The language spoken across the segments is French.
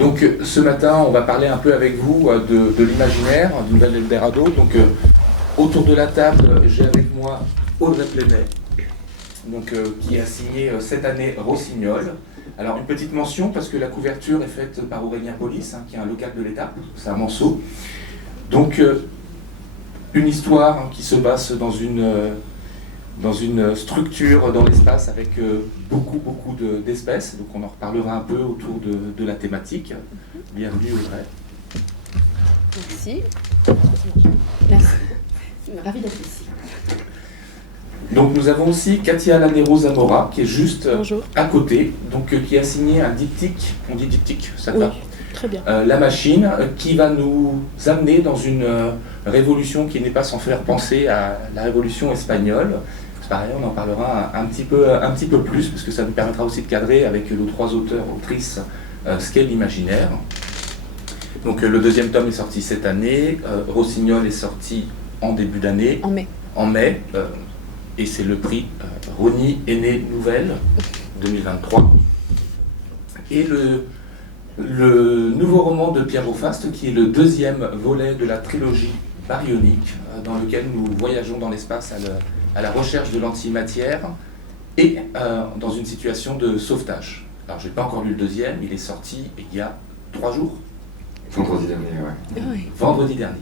Donc ce matin, on va parler un peu avec vous de l'imaginaire, du Nouvel Eldorado. Donc autour de la table, j'ai avec moi Audrey Plenet, donc, qui a signé cette année Rossignol. Alors une petite mention, parce que la couverture est faite par Aurélien Polis, qui est un local de l'État, c'est un Manceau. Donc une histoire qui se passe dans une structure dans l'espace avec beaucoup d'espèces. Donc on en reparlera un peu autour de la thématique. Bienvenue Audrey. Merci. Merci. Ravi d'être ici. Donc nous avons aussi Katia Lanero Zamora qui est juste à côté, donc qui a signé un diptyque, on dit diptyque, ça va? Oui, très bien. La machine, qui va nous amener dans une révolution qui n'est pas sans faire penser à la révolution espagnole. C'est pareil, on en parlera un petit peu plus, parce que ça nous permettra aussi de cadrer avec nos trois auteurs-autrices ce qu'est l'imaginaire. Donc le deuxième tome est sorti cette année, Rossignol est sorti en début d'année. En mai. Et c'est le prix Rosny Aîné Nouvelle 2023. Et le nouveau roman de Pierre Aufaste, qui est le deuxième volet de la trilogie baryonique, dans lequel nous voyageons dans l'espace à la recherche de l'antimatière et dans une situation de sauvetage. Alors, je n'ai pas encore lu le deuxième, il est sorti il y a 3 jours. Vendredi dernier, ouais. Oui. Vendredi dernier.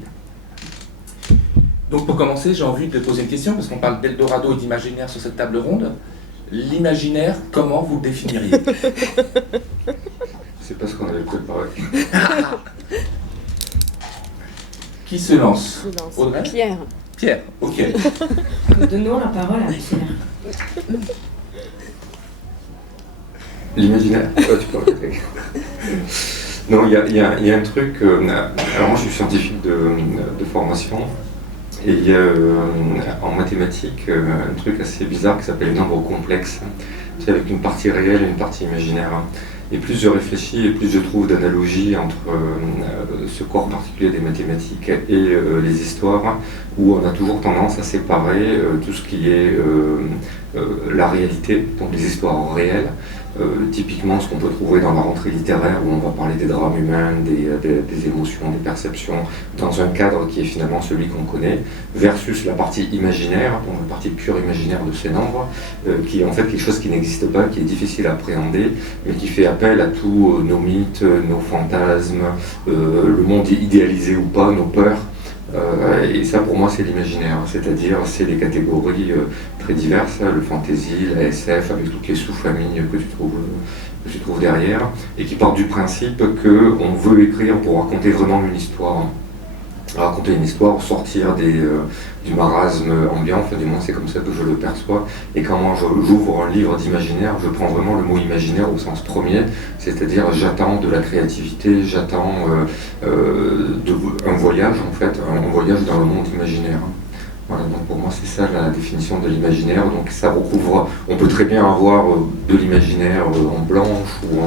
Donc pour commencer, j'ai envie de poser une question, parce qu'on parle d'Eldorado et d'imaginaire sur cette table ronde. L'imaginaire, comment vous le définiriez? C'est pas ce qu'on avait préparé. Qui se lance? Audrey? Pierre. Pierre, ok. Donnons la parole à Pierre. L'imaginaire. Tu peux répéter. Non, il y a un truc. Alors moi, je suis scientifique de formation. Et il y a en mathématiques un truc assez bizarre qui s'appelle les nombres complexes. C'est avec une partie réelle et une partie imaginaire. Et plus je réfléchis et plus je trouve d'analogies entre ce corps particulier des mathématiques et les histoires, où on a toujours tendance à séparer tout ce qui est la réalité, donc les histoires réelles, typiquement ce qu'on peut trouver dans la rentrée littéraire, où on va parler des drames humains, des émotions, des perceptions, dans un cadre qui est finalement celui qu'on connaît, versus la partie imaginaire, donc la partie pure imaginaire de ces nombres, qui est en fait quelque chose qui n'existe pas, qui est difficile à appréhender, mais qui fait appel à tous nos mythes, nos fantasmes, le monde idéalisé ou pas, nos peurs. Et ça pour moi c'est l'imaginaire, c'est-à-dire c'est les catégories très diverses, le fantasy, la SF avec toutes les sous-familles que tu trouves derrière, et qui partent du principe qu'on veut écrire pour raconter vraiment une histoire. Raconter une histoire, sortir du marasme ambiant, enfin du moins c'est comme ça que je le perçois. Et quand moi j'ouvre un livre d'imaginaire, je prends vraiment le mot imaginaire au sens premier, c'est-à-dire j'attends de la créativité, j'attends un voyage en fait, un voyage dans le monde imaginaire. Voilà, donc pour moi c'est ça la définition de l'imaginaire. Donc ça recouvre, on peut très bien avoir de l'imaginaire en blanche ou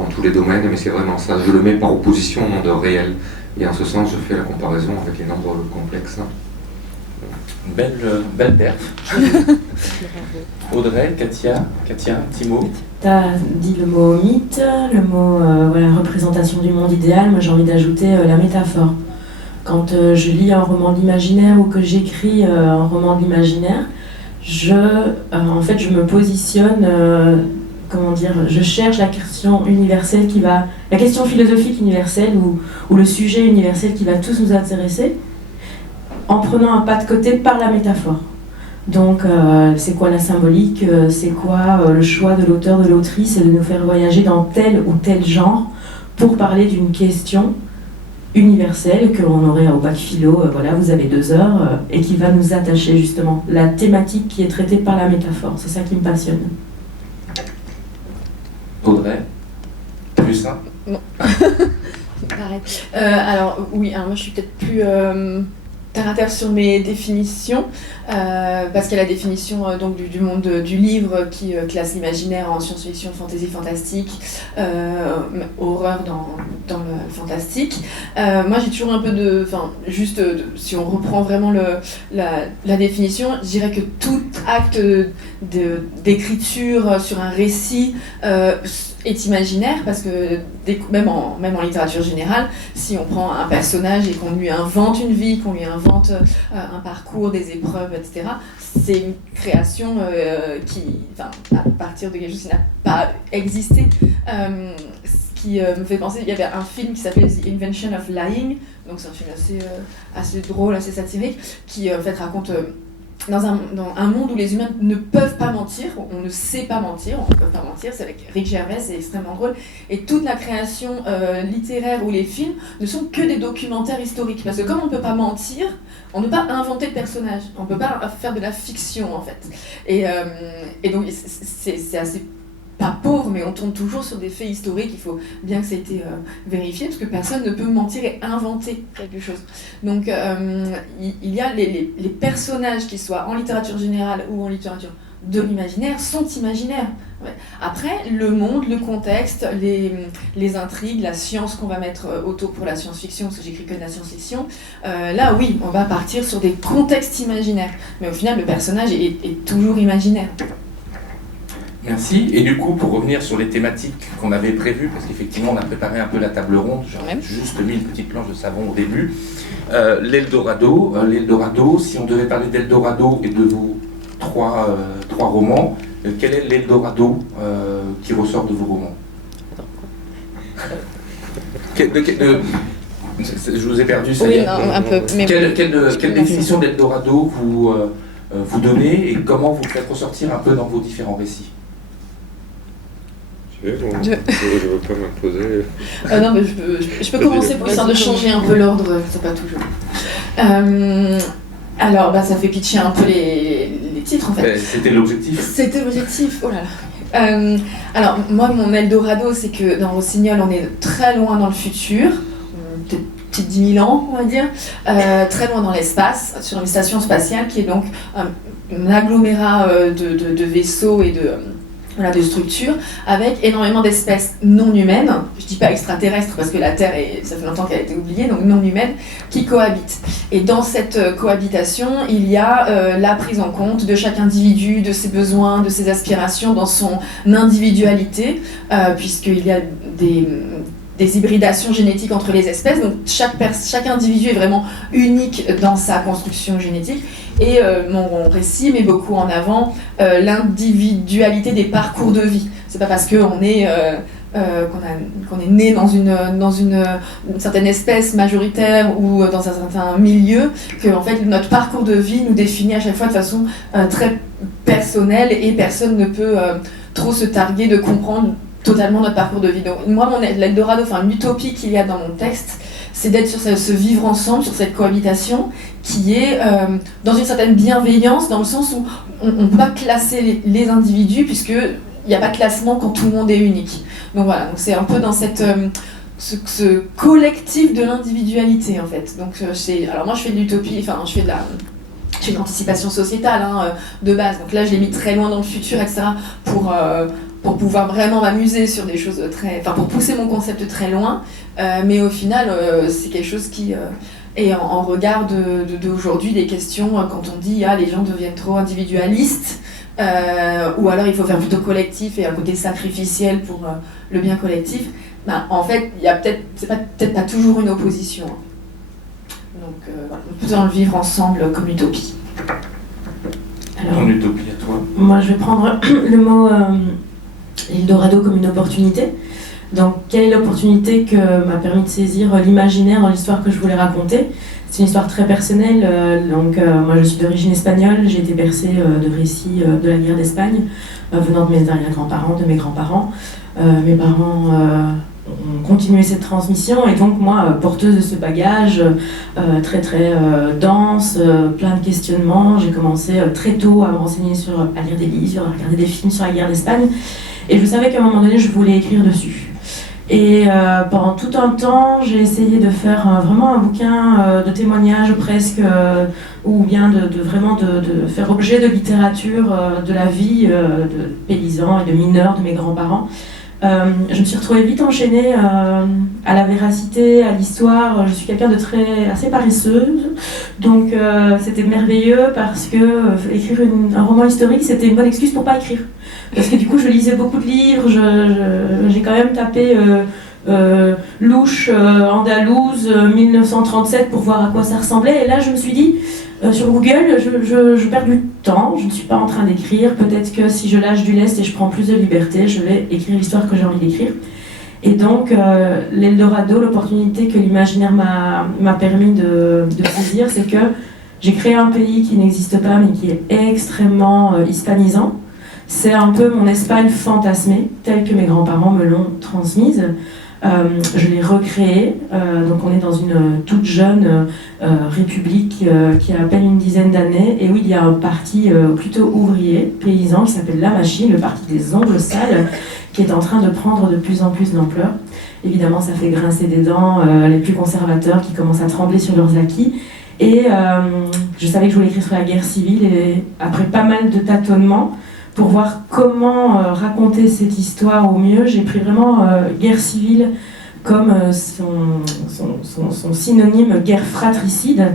en tous les domaines, mais c'est vraiment ça, je le mets par opposition au monde réel. Et en ce sens, je fais la comparaison avec les nombres complexes. Belle perf. Audrey, Katia, petit mot. Tu as dit le mot mythe, le mot représentation du monde idéal. Moi, j'ai envie d'ajouter la métaphore. Quand je lis un roman d'imaginaire ou que j'écris un roman d'imaginaire, je me positionne... je cherche la question universelle la question philosophique universelle ou le sujet universel qui va tous nous intéresser, en prenant un pas de côté par la métaphore. Donc, c'est quoi la symbolique, c'est quoi le choix de l'auteur, de l'autrice, et de nous faire voyager dans tel ou tel genre pour parler d'une question universelle que l'on aurait au bac philo, vous avez 2 heures, et qui va nous attacher justement. La thématique qui est traitée par la métaphore, c'est ça qui me passionne. Audrey, plus ça? Bon. Pareil. Alors moi je suis peut-être plus terre à terre sur mes définitions, parce qu'il y a la définition donc du monde du livre qui classe l'imaginaire en science-fiction, fantasy, fantastique, horreur dans le fantastique. Moi j'ai toujours un peu si on reprend vraiment la définition, je dirais que tout acte d'écriture sur un récit est imaginaire, parce que même en littérature générale, si on prend un personnage et qu'on lui invente une vie, qu'on lui invente un parcours, des épreuves, etc., c'est une création à partir de quelque chose qui n'a pas existé. Ce qui me fait penser, il y avait un film qui s'appelle The Invention of Lying, donc c'est un film assez drôle, assez satirique, qui en fait raconte... Dans un monde où les humains ne peuvent pas mentir, on ne sait pas mentir, on ne peut pas mentir, c'est avec Rick Gervais, c'est extrêmement drôle. Et toute la création littéraire ou les films ne sont que des documentaires historiques. Parce que comme on ne peut pas mentir, on ne peut pas inventer de personnages, on ne peut pas faire de la fiction en fait. Et donc c'est assez... pas pauvre, mais on tourne toujours sur des faits historiques, il faut bien que ça ait été vérifié, parce que personne ne peut mentir et inventer quelque chose. Donc il y a les personnages, qui soient en littérature générale ou en littérature de l'imaginaire, sont imaginaires. Ouais. Après, le monde, le contexte, les intrigues, la science qu'on va mettre autour pour la science-fiction, parce que j'écris que de la science-fiction, là oui, on va partir sur des contextes imaginaires. Mais au final, le personnage est toujours imaginaire. Merci. Et du coup, pour revenir sur les thématiques qu'on avait prévues, parce qu'effectivement, on a préparé un peu la table ronde, j'ai juste mis une petite planche de savon au début. L'Eldorado, si on devait parler d'Eldorado et de vos trois romans, quel est l'Eldorado qui ressort de vos romans? Je vous ai perdu, ça. Oui, non, un peu. Mais Quelle définition d'Eldorado vous donnez et comment vous faites ressortir un peu dans vos différents récits? Je ne veux pas m'imposer. Non, mais je peux commencer pour histoire de changer un peu l'ordre, c'est pas toujours. Alors, ça fait pitcher un peu les titres en fait. C'était l'objectif. C'était l'objectif, oh là là. Alors, moi, mon Eldorado, c'est que dans Rossignol, on est très loin dans le futur, peut-être 10 000 ans, on va dire, très loin dans l'espace, sur une station spatiale qui est donc un agglomérat de vaisseaux et de structures, avec énormément d'espèces non humaines, je dis pas extraterrestres parce que la Terre, ça fait longtemps qu'elle a été oubliée, donc non humaines, qui cohabitent. Et dans cette cohabitation, il y a la prise en compte de chaque individu, de ses besoins, de ses aspirations, dans son individualité, puisqu'il y a des hybridations génétiques entre les espèces, donc chaque individu est vraiment unique dans sa construction génétique, et mon récit met beaucoup en avant l'individualité des parcours de vie. C'est pas parce qu'on est qu'on est né dans une certaine espèce majoritaire ou dans un certain milieu que en fait notre parcours de vie nous définit à chaque fois de façon très personnelle, et personne ne peut trop se targuer de comprendre totalement notre parcours de vie. Donc moi, l'Eldorado, l'utopie qu'il y a dans mon texte, c'est d'être sur ce vivre ensemble, sur cette cohabitation, qui est dans une certaine bienveillance, dans le sens où on ne peut pas classer les individus, puisqu'il n'y a pas de classement quand tout le monde est unique. Donc voilà, donc c'est un peu dans ce collectif de l'individualité, en fait. Donc alors moi, je fais de l'utopie, je fais de l'anticipation sociétale de base. Donc là, je l'ai mis très loin dans le futur, etc., pour pouvoir vraiment m'amuser sur des choses pour pousser mon concept très loin, mais au final, c'est quelque chose qui est en regard d'aujourd'hui, des questions, quand on dit les gens deviennent trop individualistes, ou alors il faut faire plutôt collectif et un côté sacrificiel pour le bien collectif, en fait, c'est peut-être pas toujours une opposition. Donc, plutôt dans le vivre ensemble comme utopie. Alors, ton utopie à toi? Moi, je vais prendre le mot Eldorado comme une opportunité. Donc, quelle est l'opportunité que m'a permis de saisir l'imaginaire dans l'histoire que je voulais raconter? C'est une histoire très personnelle. Moi, je suis d'origine espagnole. J'ai été bercée de récits de la guerre d'Espagne, venant de mes arrière-grands-parents, de mes grands-parents. Mes parents ont continué cette transmission, et donc moi, porteuse de ce bagage très très dense, plein de questionnements, j'ai commencé très tôt à me renseigner à lire des livres, à regarder des films sur la guerre d'Espagne, et je savais qu'à un moment donné, je voulais écrire dessus. Et pendant tout un temps, j'ai essayé de faire vraiment un bouquin de témoignages presque, ou bien de faire objet de littérature de la vie de paysans et de mineurs de mes grands-parents. Je me suis retrouvée vite enchaînée à la véracité, à l'histoire. Je suis quelqu'un de assez paresseuse, donc c'était merveilleux parce que écrire un roman historique, c'était une bonne excuse pour pas écrire. Parce que du coup, je lisais beaucoup de livres, j'ai quand même tapé louche andalouse 1937 pour voir à quoi ça ressemblait. Et là, je me suis dit, sur Google, je perds du temps, je ne suis pas en train d'écrire. Peut-être que si je lâche du lest et je prends plus de liberté, je vais écrire l'histoire que j'ai envie d'écrire. Et donc, l'Eldorado, l'opportunité que l'imaginaire m'a permis de saisir, c'est que j'ai créé un pays qui n'existe pas, mais qui est extrêmement hispanisant. C'est un peu mon Espagne fantasmée, telle que mes grands-parents me l'ont transmise. Je l'ai recréée, donc on est dans une toute jeune république qui a à peine une dizaine d'années, et où il y a un parti plutôt ouvrier, paysan, qui s'appelle La Machine, le parti des ongles sales, qui est en train de prendre de plus en plus d'ampleur. Évidemment, ça fait grincer des dents les plus conservateurs qui commencent à trembler sur leurs acquis. Et je savais que je voulais écrire sur la guerre civile, et après pas mal de tâtonnements, pour voir comment raconter cette histoire au mieux, j'ai pris vraiment guerre civile comme son synonyme guerre fratricide.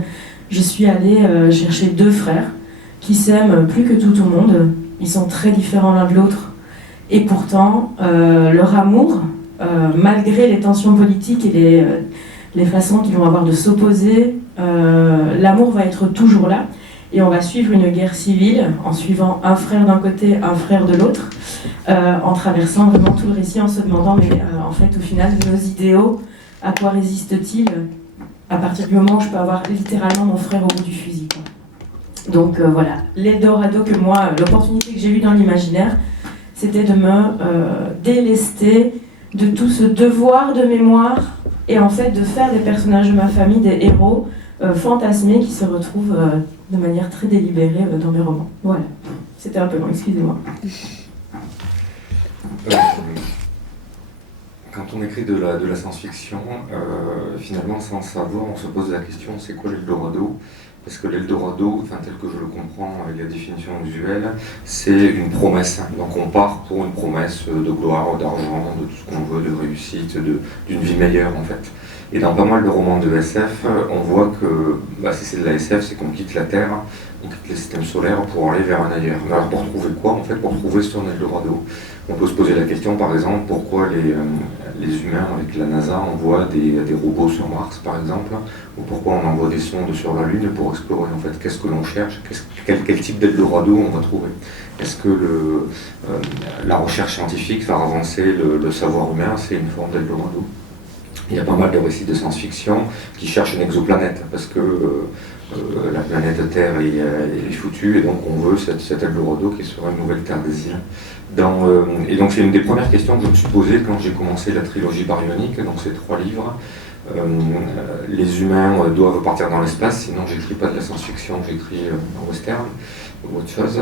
Je suis allée chercher deux frères qui s'aiment plus que tout au monde. Ils sont très différents l'un de l'autre. Et pourtant, leur amour, malgré les tensions politiques et les façons qu'ils vont avoir de s'opposer, l'amour va être toujours là. Et on va suivre une guerre civile en suivant un frère d'un côté, un frère de l'autre, en traversant vraiment tout le récit, en se demandant, mais en fait, au final, nos idéaux, à quoi résistent-ils à partir du moment où je peux avoir littéralement mon frère au bout du fusil, quoi. Donc voilà, l'Eldorado que moi, l'opportunité que j'ai eue dans l'imaginaire, c'était de me délester de tout ce devoir de mémoire et en fait de faire des personnages de ma famille des héros fantasmés qui se retrouvent de manière très délibérée dans mes romans. Voilà, c'était un peu long, excusez-moi. Quand on écrit de la science-fiction, finalement, sans savoir, on se pose la question, c'est quoi l'Eldorado ? Parce que l'Eldorado, enfin, tel que je le comprends avec la définition usuelle, c'est une promesse. Donc on part pour une promesse de gloire, d'argent, de tout ce qu'on veut, de réussite, d'une vie meilleure en fait. Et dans pas mal de romans de SF, on voit que si c'est de la SF, c'est qu'on quitte la Terre, on quitte le système solaire pour aller vers un ailleurs. Mais alors pour trouver quoi en fait? Pour trouver son Eldorado. On peut se poser la question par exemple, pourquoi les humains avec la NASA envoient des robots sur Mars par exemple, ou pourquoi on envoie des sondes sur la Lune pour explorer en fait qu'est-ce que l'on cherche, quel type d'Eldorado on va trouver. Est-ce que la recherche scientifique, faire avancer le savoir humain, c'est une forme d'Eldorado? Il y a pas mal de récits de science-fiction qui cherchent une exoplanète, parce que la planète Terre est foutue, et donc on veut cet Eldorado qui serait une nouvelle Terre des îles. Et donc c'est une des premières questions que je me suis posée quand j'ai commencé la trilogie baryonique, donc ces 3 livres. Les humains doivent partir dans l'espace, sinon j'écris pas de la science-fiction, j'écris un western ou autre chose.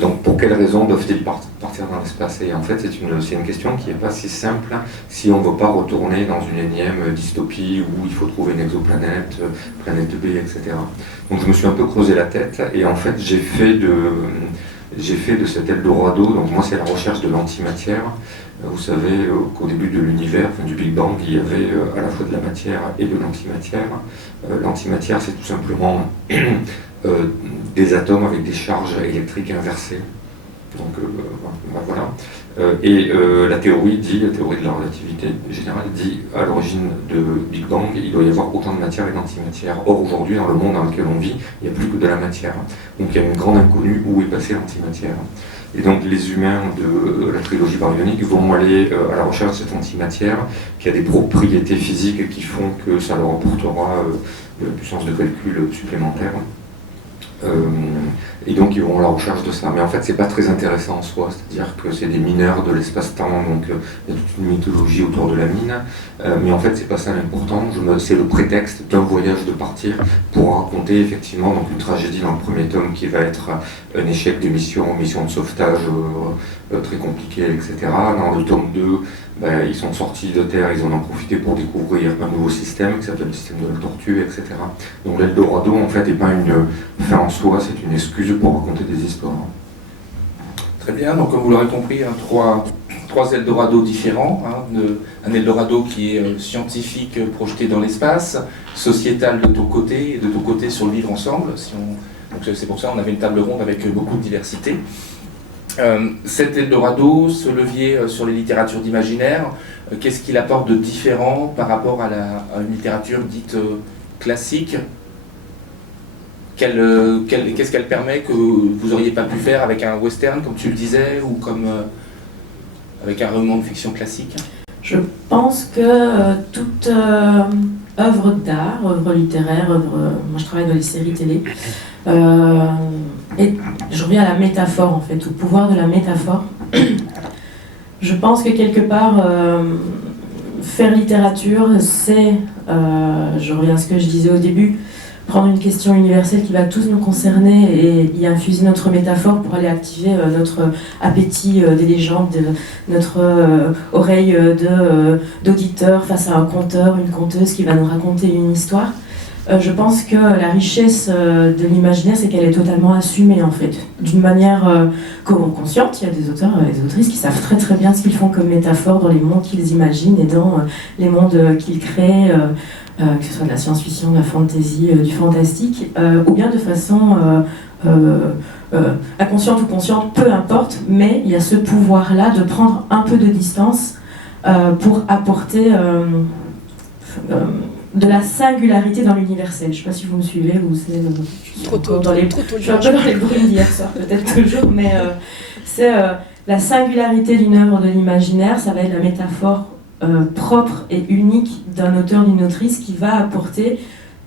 Donc pour quelles raisons doivent-ils partir dans l'espace? Et en fait c'est une question qui n'est pas si simple si on ne veut pas retourner dans une énième dystopie où il faut trouver une exoplanète, planète B, etc. Donc je me suis un peu creusé la tête et en fait j'ai fait de cet Eldorado, donc moi c'est la recherche de l'antimatière. Vous savez qu'au début de l'univers, du Big Bang, il y avait à la fois de la matière et de l'antimatière. L'antimatière, c'est tout simplement des atomes avec des charges électriques inversées. Donc voilà. La théorie de la relativité générale dit, à l'origine de Big Bang, il doit y avoir autant de matière et d'antimatière. Or aujourd'hui, dans le monde dans lequel on vit, il n'y a plus que de la matière. Donc il y a une grande inconnue où est passée l'antimatière. Et donc les humains de la trilogie baryonique vont aller à la recherche de cette antimatière qui a des propriétés physiques qui font que ça leur apportera de la puissance de calcul supplémentaire. Et donc ils vont à la recherche de ça. Mais en fait c'est pas très intéressant en soi, c'est-à-dire que c'est des mineurs de l'espace-temps, donc il y a toute une mythologie autour de la mine, mais en fait c'est pas ça l'important, c'est le prétexte d'un voyage de partir pour raconter effectivement donc une tragédie dans le premier tome qui va être un échec de mission de sauvetage très compliqué, etc. Dans le tome 2, ils sont sortis de Terre, ils en ont profité pour découvrir un nouveau système qui s'appelle le système de la tortue, etc. Donc l'Eldorado en fait n'est pas une fin en soi, c'est une excuse pour raconter des histoires. Très bien, donc comme vous l'aurez compris, 3 trois Eldorado différents, un Eldorado qui est scientifique projeté dans l'espace, sociétal de ton côté, et de ton côté sur le vivre ensemble. Donc c'est pour ça qu'on avait une table ronde avec beaucoup de diversité. Cet Eldorado, ce levier sur les littératures d'imaginaire, qu'est-ce qu'il apporte de différent par rapport à une littérature dite classique? Qu'est-ce qu'elle permet que vous n'auriez pas pu faire avec un western, comme tu le disais, ou comme avec un roman de fiction classique? Je pense que toute œuvre d'art, œuvre littéraire, moi je travaille dans les séries télé, et je reviens à la métaphore en fait, au pouvoir de la métaphore. Je pense que quelque part, faire littérature, c'est, je reviens à ce que je disais au début, prendre une question universelle qui va tous nous concerner et y infuser notre métaphore pour aller activer notre appétit des légendes, notre oreille d'auditeur face à un conteur, une conteuse qui va nous raconter une histoire. Je pense que la richesse de l'imaginaire, c'est qu'elle est totalement assumée en fait, d'une manière consciente. Il y a des auteurs et des autrices qui savent très très bien ce qu'ils font comme métaphore dans les mondes qu'ils imaginent et dans les mondes qu'ils créent. Que ce soit de la science-fiction, de la fantasy, du fantastique, ou bien de façon inconsciente ou consciente, peu importe, mais il y a ce pouvoir-là de prendre un peu de distance pour apporter de la singularité dans l'universel. Je ne sais pas si vous me suivez ou c'est... Trop tôt, je suis un peu dans les bruits d'hier soir, peut-être toujours, mais c'est la singularité d'une œuvre de l'imaginaire, ça va être la métaphore propre et unique d'un auteur, d'une autrice qui va apporter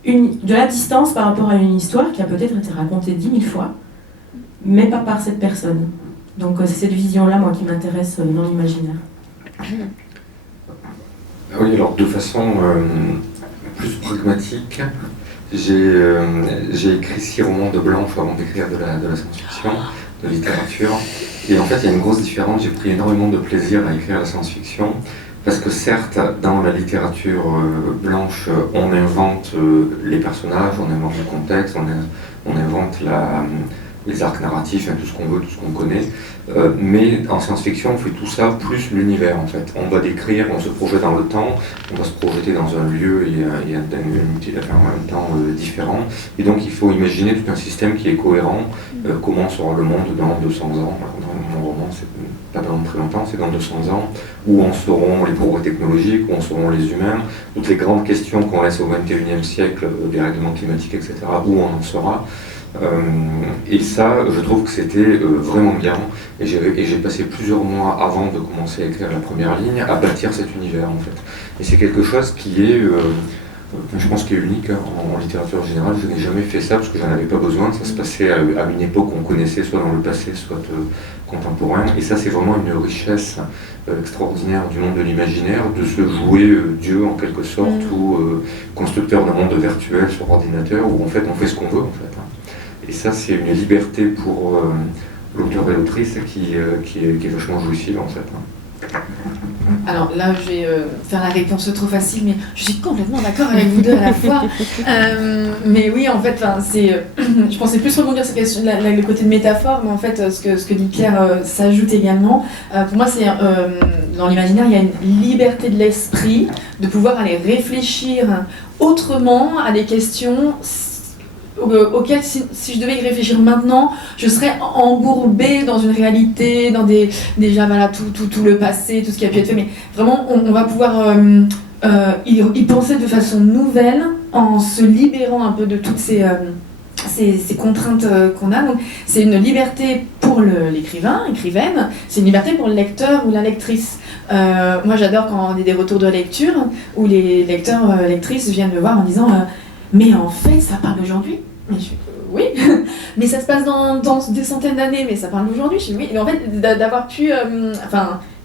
de la distance par rapport à une histoire qui a peut-être été racontée 10 000 fois, mais pas par cette personne. Donc c'est cette vision-là, moi, qui m'intéresse dans l'imaginaire. Oui, alors de façon plus pragmatique, j'ai écrit 6 romans de Blanche avant d'écrire de la science-fiction, de littérature, et en fait il y a une grosse différence, j'ai pris énormément de plaisir à écrire la science-fiction. Parce que certes, dans la littérature blanche, on invente les personnages, on invente le contexte, on invente les arcs narratifs, tout ce qu'on veut, tout ce qu'on connaît. Mais en science-fiction, on fait tout ça plus l'univers en fait. On va décrire, on se projette dans le temps, on va se projeter dans un lieu et en même temps différent. Et donc il faut imaginer tout un système qui est cohérent. Comment sera le monde dans 200 ans? Dans mon roman, c'est pas dans très longtemps, c'est dans 200 ans, où en seront les progrès technologiques, où en seront les humains, toutes les grandes questions qu'on laisse au XXIe siècle, des règlements climatiques, etc., où on en sera. Et ça, je trouve que c'était vraiment bien, et j'ai passé plusieurs mois avant de commencer à écrire la première ligne à bâtir cet univers en fait. Et c'est quelque chose qui est, je pense, qui est unique en littérature générale. Je n'ai jamais fait ça parce que j'en avais pas besoin. Ça se passait à une époque qu'on connaissait, soit dans le passé, soit contemporain. Et ça, c'est vraiment une richesse extraordinaire du monde de l'imaginaire, de se jouer Dieu en quelque sorte, ou constructeur d'un monde virtuel sur ordinateur, où en fait on fait ce qu'on veut en fait. Et ça, c'est une liberté pour l'auteur et l'autrice qui est vachement jouissive en fait. Alors là, je vais faire la réponse trop facile, mais je suis complètement d'accord avec vous deux à la fois. Mais oui, en fait, je pensais plus rebondir sur le côté de métaphore, mais en fait, ce que dit Pierre s'ajoute également. Pour moi, c'est dans l'imaginaire, il y a une liberté de l'esprit, de pouvoir aller réfléchir autrement à des questions auquel si je devais y réfléchir maintenant, je serais embourbée dans une réalité, dans déjà voilà, tout le passé, tout ce qui a pu être fait, mais vraiment on va pouvoir y penser de façon nouvelle en se libérant un peu de toutes ces contraintes qu'on a. Donc c'est une liberté pour l'écrivaine, c'est une liberté pour le lecteur ou la lectrice. Moi j'adore quand on a des retours de lecture où les lecteurs, lectrices viennent me voir en disant mais en fait, ça parle d'aujourd'hui. Oui, mais ça se passe dans des centaines d'années, mais ça parle d'aujourd'hui. Oui, mais en fait, d'avoir pu,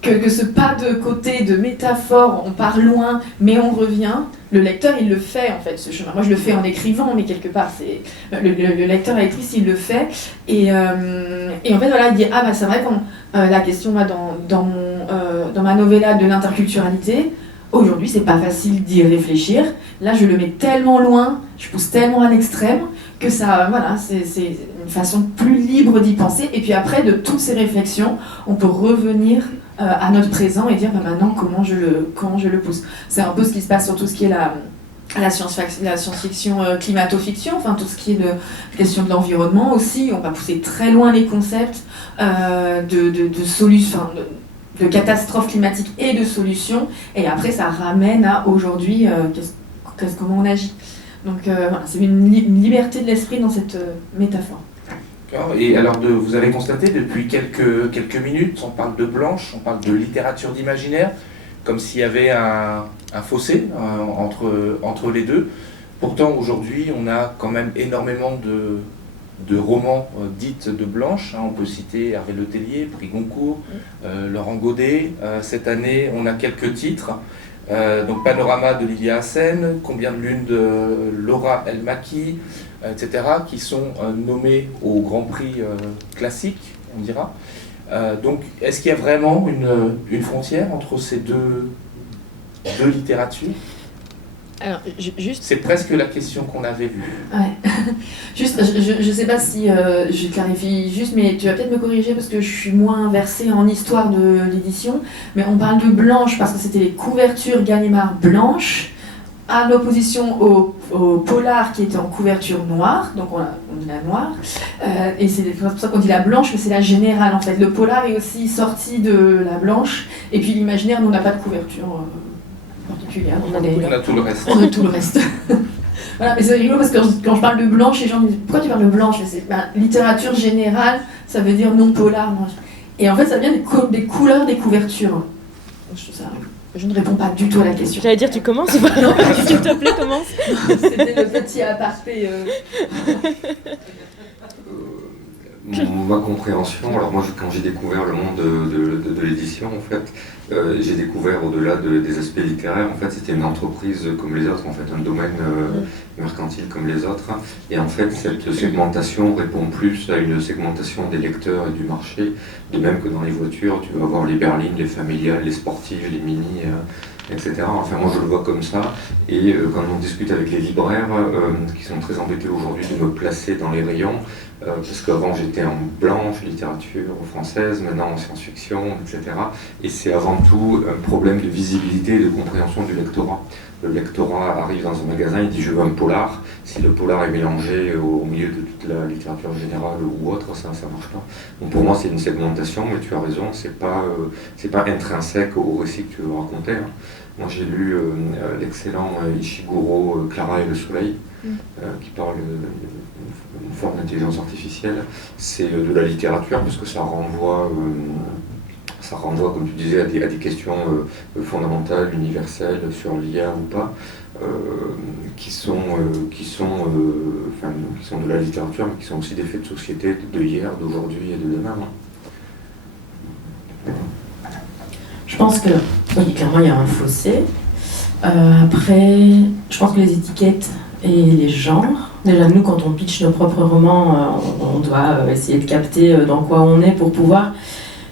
que ce pas de côté de métaphore, on part loin, mais on revient. Le lecteur, il le fait en fait, ce chemin. Moi, je le fais en écrivant, mais quelque part, c'est le lecteur, la lectrice, il le fait. Et en fait, voilà, il dit c'est vrai qu'on la question dans ma novella de l'interculturalité. Aujourd'hui, c'est pas facile d'y réfléchir. Là, je le mets tellement loin, je pousse tellement à l'extrême que ça, voilà, c'est une façon plus libre d'y penser. Et puis après, de toutes ces réflexions, on peut revenir à notre présent et dire maintenant comment je le pousse. C'est un peu ce qui se passe sur tout ce qui est la science-fiction, climato-fiction, enfin tout ce qui est de question de l'environnement aussi. On va pousser très loin les concepts de solutions, de catastrophes climatiques et de solutions, et après ça ramène à aujourd'hui comment on agit. Donc voilà, c'est une liberté de l'esprit dans cette métaphore. D'accord. Et alors vous avez constaté depuis quelques minutes, on parle de Blanche, on parle de littérature d'imaginaire, comme s'il y avait un fossé entre les deux. Pourtant aujourd'hui on a quand même énormément de romans dites de Blanche, on peut citer Hervé Le Tellier, Prix Goncourt, Laurent Godet. Cette année, on a quelques titres. Donc Panorama de Lilia Hassen, Combien de lunes de Laura El Maki, etc., qui sont nommés au Grand Prix classique, on dira. Donc, est-ce qu'il y a vraiment une frontière entre ces deux littératures ? Alors, juste... C'est presque la question qu'on avait vue. Ouais. Juste, je sais pas si je clarifie juste, mais tu vas peut-être me corriger parce que je suis moins versée en histoire de l'édition. Mais on parle de Blanche parce que c'était les couvertures Gallimard blanches, à l'opposition au polar qui était en couverture noire, donc on dit la noire. Et c'est pour ça qu'on dit la blanche, mais c'est la générale en fait. Le polar est aussi sorti de la blanche, et puis l'imaginaire, nous on n'a pas de couverture particulière. On a tout le reste. On a tout le reste. Voilà, mais c'est rigolo parce que quand je parle de blanche, les gens me disent pourquoi tu parles de blanche? Littérature générale, ça veut dire non polar. Et en fait, ça vient des couleurs des couvertures. Je ne réponds pas du tout à la question. J'allais dire, tu commences ou pas? Non, s'il te plaît, commence. C'était le petit aparté. Ma compréhension, alors moi quand j'ai découvert le monde de l'édition en fait, j'ai découvert au-delà des aspects littéraires, en fait c'était une entreprise comme les autres, en fait un domaine mercantile comme les autres, et en fait cette segmentation répond plus à une segmentation des lecteurs et du marché, de même que dans les voitures, tu vas avoir les berlines, les familiales, les sportives, les mini, etc. Enfin moi je le vois comme ça, et quand on discute avec les libraires, qui sont très embêtés aujourd'hui de me placer dans les rayons, parce qu'avant j'étais en blanche, littérature française, maintenant en science-fiction, etc. Et c'est avant tout un problème de visibilité et de compréhension du lectorat. Le lectorat arrive dans un magasin, il dit je veux un polar. Si le polar est mélangé au milieu de toute la littérature générale ou autre, ça marche pas. Donc pour moi c'est une segmentation, mais tu as raison, c'est pas intrinsèque au récit que tu veux raconter. Hein. Moi j'ai lu l'excellent Ishiguro Clara et le soleil, qui parle d'une forme d'intelligence artificielle. C'est de la littérature parce que ça renvoie, comme tu disais, à des questions fondamentales, universelles, sur l'IA ou pas, qui sont de la littérature, mais qui sont aussi des faits de société de hier, d'aujourd'hui et de demain. Hein. Je pense que, oui, clairement, il y a un fossé. Après, je pense que les étiquettes et les genres, déjà nous, quand on pitch nos propres romans, on doit essayer de capter dans quoi on est pour pouvoir...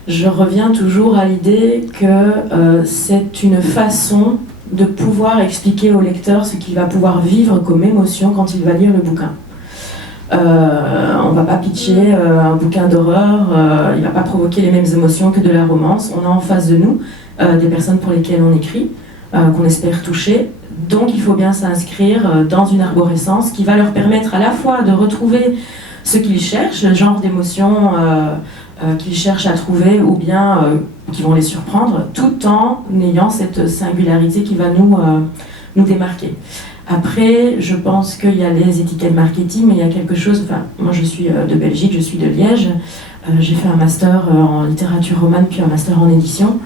Je reviens toujours à l'idée que c'est une façon de pouvoir expliquer au lecteur ce qu'il va pouvoir vivre comme émotion quand il va lire le bouquin. On ne va pas pitcher un bouquin d'horreur, il ne va pas provoquer les mêmes émotions que de la romance. On a en face de nous des personnes pour lesquelles on écrit, qu'on espère toucher. Donc il faut bien s'inscrire dans une arborescence qui va leur permettre à la fois de retrouver ce qu'ils cherchent, le genre d'émotions qu'ils cherchent à trouver ou bien qui vont les surprendre, tout en ayant cette singularité qui va nous démarquer. Après, je pense qu'il y a les étiquettes marketing, mais il y a quelque chose... Enfin, moi, je suis de Belgique, je suis de Liège. J'ai fait un master en littérature romane, puis un master en édition,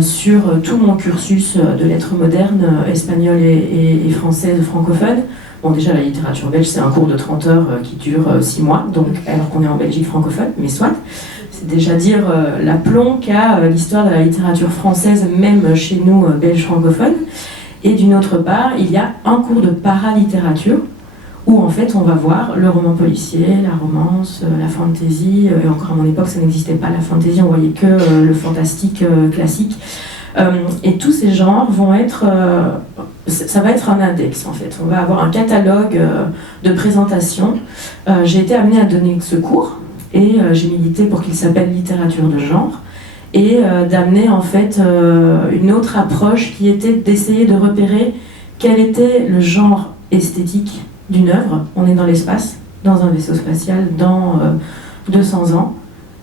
sur tout mon cursus de lettres modernes, espagnol et française francophone. Bon, déjà, la littérature belge, c'est un cours de 30 heures qui dure 6 mois, donc, alors qu'on est en Belgique francophone, mais soit. C'est déjà dire l'aplomb qu'a l'histoire de la littérature française, même chez nous, belges francophones. Et d'une autre part, il y a un cours de paralittérature où en fait on va voir le roman policier, la romance, la fantasy, et encore à mon époque ça n'existait pas la fantasy, on voyait que le fantastique classique. Et tous ces genres vont être, ça va être un index en fait, on va avoir un catalogue de présentation. J'ai été amenée à donner ce cours et j'ai milité pour qu'il s'appelle littérature de genre. et d'amener en fait une autre approche qui était d'essayer de repérer quel était le genre esthétique d'une œuvre. On est dans l'espace, dans un vaisseau spatial, dans 200 ans,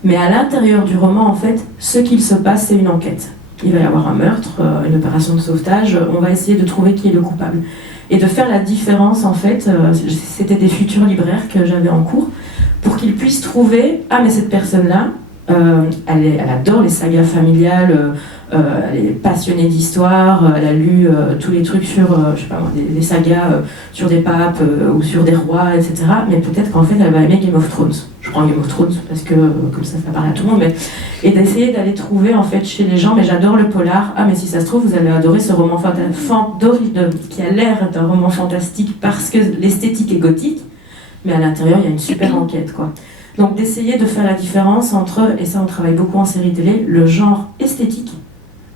mais à l'intérieur du roman, en fait, ce qu'il se passe, c'est une enquête. Il va y avoir un meurtre, une opération de sauvetage, on va essayer de trouver qui est le coupable. Et de faire la différence, en fait, c'était des futurs libraires que j'avais en cours, pour qu'ils puissent trouver, ah mais cette personne-là, elle adore les sagas familiales, elle est passionnée d'histoire, elle a lu tous les trucs sur, je sais pas moi, des sagas sur des papes ou sur des rois, etc. Mais peut-être qu'en fait elle va aimer Game of Thrones. Je prends Game of Thrones parce que comme ça parle à tout le monde, mais et d'essayer d'aller trouver en fait chez les gens, mais j'adore le polar. Ah mais si ça se trouve vous allez adorer ce roman qui a l'air d'un roman fantastique parce que l'esthétique est gothique, mais à l'intérieur il y a une super enquête quoi. Donc d'essayer de faire la différence entre, et ça on travaille beaucoup en série télé, le genre esthétique,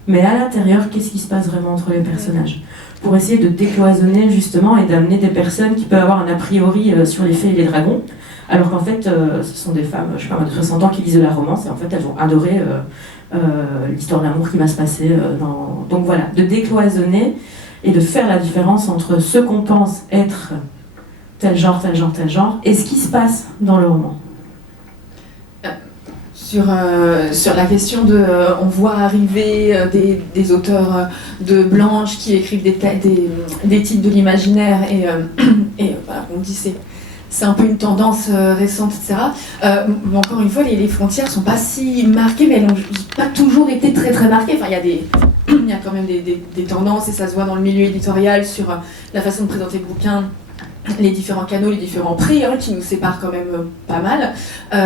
mais à l'intérieur, qu'est-ce qui se passe vraiment entre les personnages, pour essayer de décloisonner justement et d'amener des personnes qui peuvent avoir un a priori sur les fées et les dragons, alors qu'en fait ce sont des femmes, je sais pas, de 60 ans qui lisent la romance et en fait elles vont adorer l'histoire d'amour qui va se passer dans... Donc voilà, de décloisonner et de faire la différence entre ce qu'on pense être tel genre, tel genre, tel genre, et ce qui se passe dans le roman. Sur la question de... on voit arriver des auteurs de Blanche qui écrivent des titres de l'imaginaire et voilà, on dit c'est un peu une tendance récente, etc. Encore une fois, les frontières sont pas si marquées, mais elles n'ont pas toujours été très très marquées. Enfin, il y a quand même des tendances et ça se voit dans le milieu éditorial sur la façon de présenter le bouquin, les différents canaux, les différents prix qui nous séparent quand même pas mal,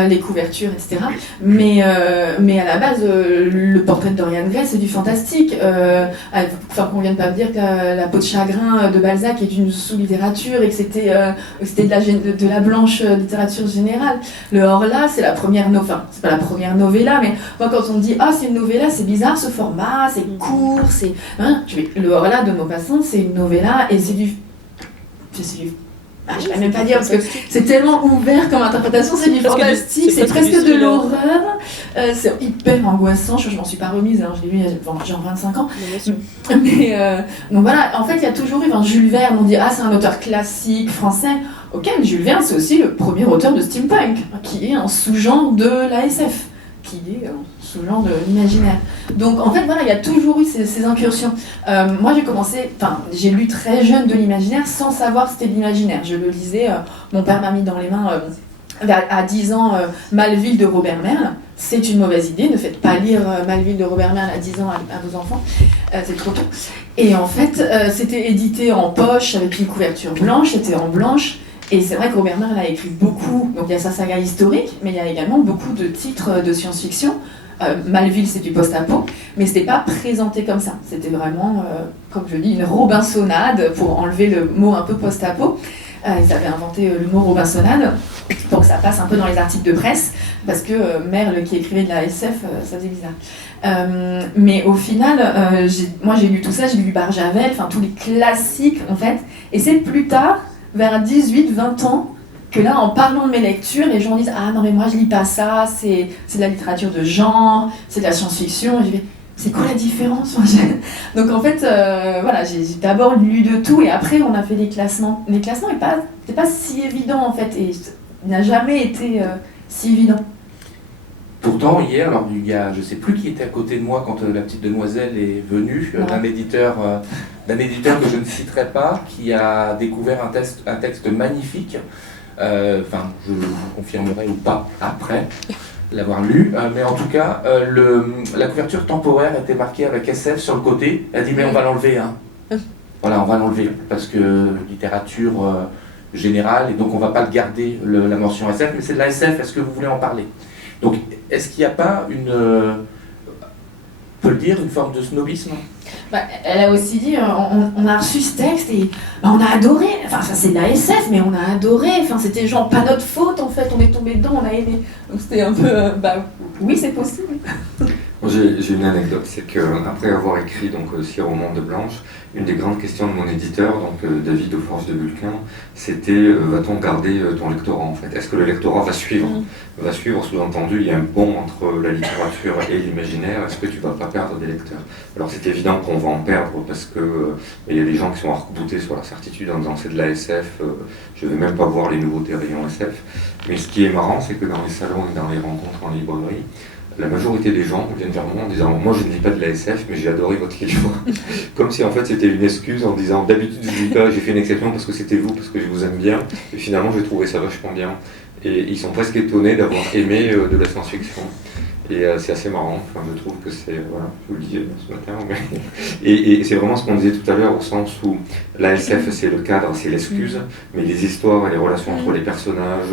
les couvertures, etc. Mais à la base, le portrait de Dorian Gray, c'est du fantastique. Qu'on vienne pas me dire que la peau de chagrin de Balzac est une sous-littérature et que c'était de la blanche littérature générale. Le Horla, c'est la première c'est pas la première novella, mais moi quand on me dit « Ah, c'est une novella, c'est bizarre ce format, c'est court, c'est... Hein » le Horla de Maupassant, c'est une novella et c'est du... je ne vais même pas dire parce que c'est tellement ouvert comme interprétation, c'est du fantastique, c'est presque de l'horreur, c'est hyper angoissant, je m'en suis pas remise, hein, je l'ai lu j'ai 25 ans. Mais donc voilà, en fait il y a toujours eu, Jules Verne, on dit ah c'est un auteur classique français, ok mais Jules Verne c'est aussi le premier auteur de steampunk, qui est un sous-genre de la SF, qui est un sous-genre de l'imaginaire. Donc en fait voilà, il y a toujours eu ces incursions. Moi j'ai lu très jeune de l'imaginaire sans savoir que c'était de l'imaginaire. Je le lisais, mon père m'a mis dans les mains à 10 ans Maleville de Robert Merle. C'est une mauvaise idée, ne faites pas lire Maleville de Robert Merle à 10 ans à vos enfants, c'est trop tôt. Et en fait c'était édité en poche avec une couverture blanche, c'était en blanche. Et c'est vrai que Robert Merle a écrit beaucoup, donc il y a sa saga historique, mais il y a également beaucoup de titres de science-fiction. Maleville, c'est du post-apo, mais c'était pas présenté comme ça. C'était vraiment, comme je dis, une robinsonade, pour enlever le mot un peu post-apo. Ils avaient inventé le mot robinsonade pour que ça passe un peu dans les articles de presse, parce que Merle, qui écrivait de la SF, ça faisait bizarre. Mais au final, moi j'ai lu tout ça, j'ai lu Barjavel, tous les classiques en fait, et c'est plus tard, vers 18-20 ans, que là, en parlant de mes lectures, les gens disent « Ah non mais moi je lis pas ça, c'est de la littérature de genre, c'est de la science-fiction. » Et je dis « C'est quoi la différence ?» Donc en fait, voilà, j'ai d'abord lu de tout et après on a fait des classements. Les classements n'étaient pas si évidents en fait, et il n'a jamais été si évident. Pourtant, hier, il y a, je ne sais plus qui était à côté de moi quand la petite demoiselle est venue, d'un éditeur que je ne citerai pas, qui a découvert un texte magnifique. Je vous confirmerai ou pas après l'avoir lu, mais en tout cas, la couverture temporaire était marquée avec SF sur le côté. Elle a dit mais on va l'enlever, hein. Voilà, on va l'enlever parce que littérature générale, et donc on ne va pas le garder la mention SF, mais c'est de la SF. Est-ce que vous voulez en parler? Donc, est-ce qu'il n'y a pas on peut le dire, une forme de snobisme? Elle a aussi dit, on a reçu ce texte et on a adoré, ça c'est de la SF, mais on a adoré, c'était genre pas notre faute en fait, on est tombé dedans, on a aimé. Donc c'était un peu, oui c'est possible. J'ai une anecdote, c'est qu'après avoir écrit donc 6 romans de Blanche, une des grandes questions de mon éditeur, donc David de Forge de Vulcain, c'était va-t-on garder ton lectorat en fait? Est-ce que le lectorat va suivre? Va suivre, sous-entendu, il y a un pont entre la littérature et l'imaginaire, est-ce que tu vas pas perdre des lecteurs? Alors c'est évident qu'on va en perdre parce que il y a des gens qui sont arc-boutés sur la certitude en disant c'est de la SF, je ne vais même pas voir les nouveautés rayons SF. Mais ce qui est marrant, c'est que dans les salons et dans les rencontres en librairie, la majorité des gens viennent vers moi en disant « Moi, je ne lis pas de la SF, mais j'ai adoré votre livre. » Comme si, en fait, c'était une excuse en disant « D'habitude, je ne lis pas, j'ai fait une exception parce que c'était vous, parce que je vous aime bien. Et finalement, j'ai trouvé ça vachement bien. » Et ils sont presque étonnés d'avoir aimé de la science-fiction. Et c'est assez marrant, enfin, je trouve que c'est, voilà, je vous le dis ce matin, mais... et c'est vraiment ce qu'on disait tout à l'heure, au sens où la SF c'est le cadre, c'est l'excuse, mais les histoires et les relations entre les personnages,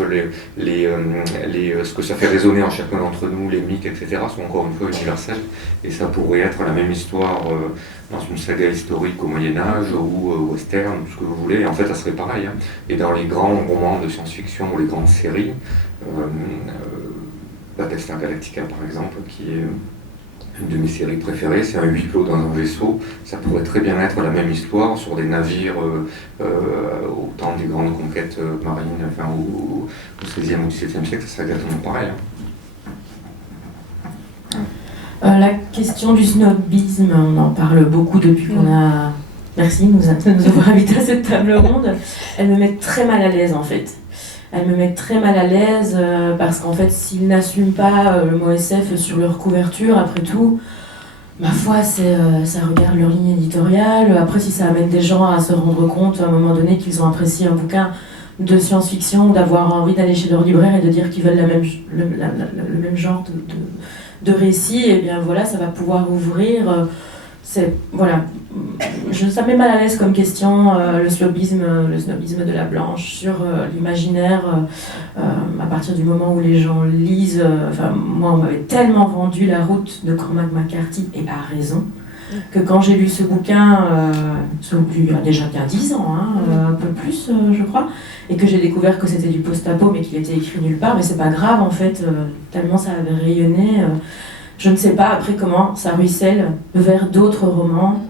ce que ça fait résonner en chacun d'entre nous, les mythes, etc., sont encore une fois universels, et ça pourrait être la même histoire dans une saga historique au Moyen-Âge, ou western, tout ce que vous voulez, et en fait ça serait pareil, hein. Et dans les grands romans de science-fiction ou les grandes séries, Battlestar Galactica par exemple, qui est une de mes séries préférées, c'est un huis clos dans un vaisseau, ça pourrait très bien être la même histoire sur des navires au temps des grandes conquêtes marines, enfin au XVIe ou XVIIe siècle, ça serait exactement pareil. Hein. La question du snobisme, on en parle beaucoup depuis qu'on a... Merci de nous avoir invités à cette table ronde. Elle me met très mal à l'aise en fait. Elle me met très mal à l'aise parce qu'en fait, s'ils n'assument pas le mot SF sur leur couverture, après tout, ma foi, ça regarde leur ligne éditoriale. Après, si ça amène des gens à se rendre compte à un moment donné qu'ils ont apprécié un bouquin de science-fiction, d'avoir envie d'aller chez leur libraire et de dire qu'ils veulent le même genre de récit, et bien voilà, ça va pouvoir ouvrir. Voilà, ça me met mal à l'aise comme question, le snobisme de la Blanche sur l'imaginaire, à partir du moment où les gens lisent. Moi, on m'avait tellement vendu La Route de Cormac McCarthy, et à raison, que quand j'ai lu ce bouquin, il y a déjà bien 10 ans, un peu plus, je crois, et que j'ai découvert que c'était du post-apo, mais qu'il était écrit nulle part, mais c'est pas grave en fait, tellement ça avait rayonné. Je ne sais pas après comment ça ruisselle vers d'autres romans,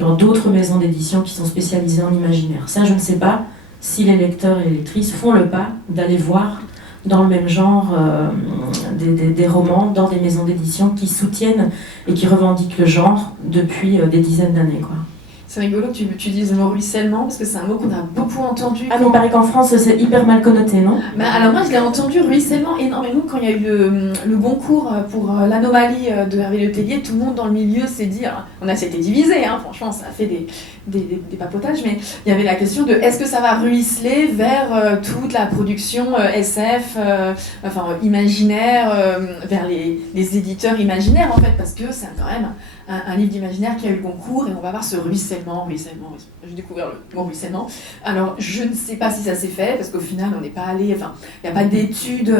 dans d'autres maisons d'édition qui sont spécialisées en imaginaire. Ça, je ne sais pas si les lecteurs et les lectrices font le pas d'aller voir dans le même genre des romans dans des maisons d'édition qui soutiennent et qui revendiquent le genre depuis des dizaines d'années, quoi. C'est rigolo que tu dises le mot ruissellement, parce que c'est un mot qu'on a beaucoup entendu. Ah, mais il paraît qu'en France, c'est hyper mal connoté, non? Alors moi, je l'ai entendu ruissellement énormément quand il y a eu le Goncourt pour l'anomalie de Hervé Le Tellier. Tout le monde dans le milieu s'est dit, on a été divisé, franchement, ça a fait des papotages, mais il y avait la question de est-ce que ça va ruisseler vers toute la production SF, imaginaire, vers les éditeurs imaginaires, en fait, parce que c'est quand même un livre d'imaginaire qui a eu le Goncourt, et on va voir ce ruissellement. J'ai découvert le mot ruissellement. Alors, je ne sais pas si ça s'est fait, parce qu'au final, on n'est pas allé... il n'y a pas d'études